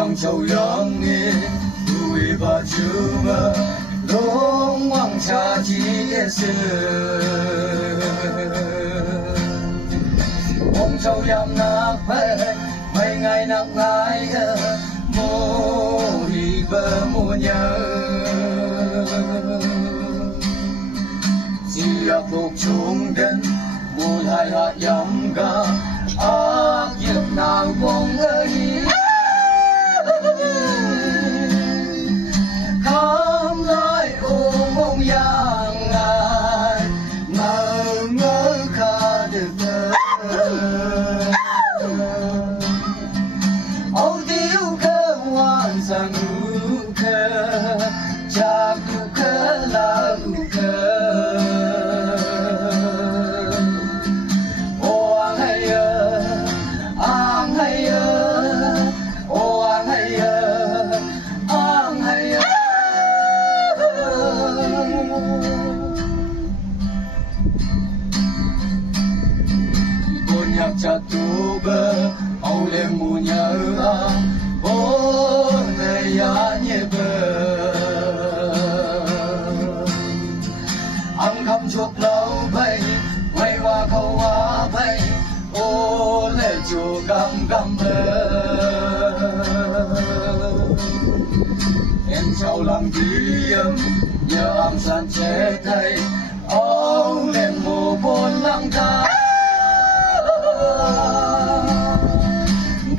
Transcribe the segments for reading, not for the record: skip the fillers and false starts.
yang châu yang nghe vui và chưa mơ long hoàng cha chỉ sự ông châu yang nạc về mấy ngày nặng ngái mô hi bờ mùa nhớ siap phục chúng đến mùa hai hạt yam ga ác nghiệp nào vong ấy khám lại ôm mong yang ngài ngờ ngỡ khá được âu tiêu cơ hoàn sang cơ cha cơ là cơ jatuh oleh munya oh naya anh không chuộc lâu bay quay qua khâu hoa bay ô lệ chùa găm em chào lòng kỷ nhớ âm san chế thay ông lên mùa bốn lăng ta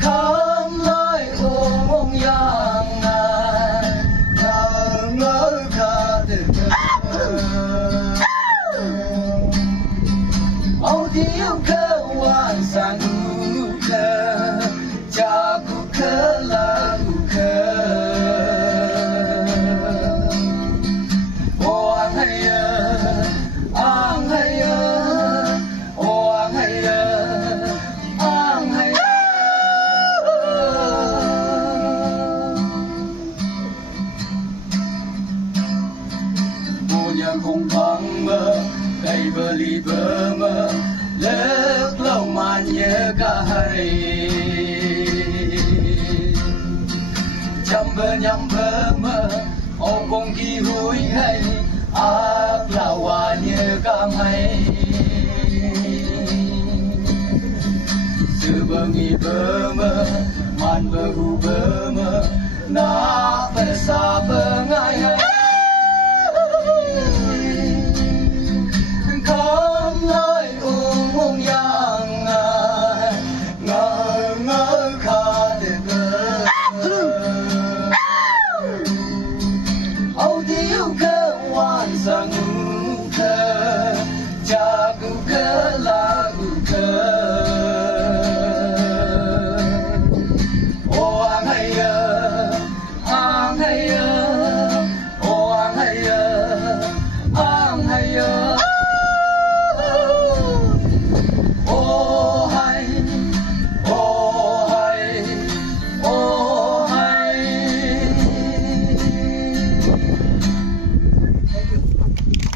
khám lại ôm mong yang ngài ngờ ngỡ khá được âu thiếu cơ hoàn sang cơ cha cơ là cơ ô anh hay anh hay ô anh hay không vắng mơ cây beli mơ lớp lâu mà nhớ cả hai chăm bơ nhắm mơ ông con kỳ hối hay ác là hòa nhớ cả hai sự bơ nghi mơ man bơ hu mơ na bơ xa bơ ngại hay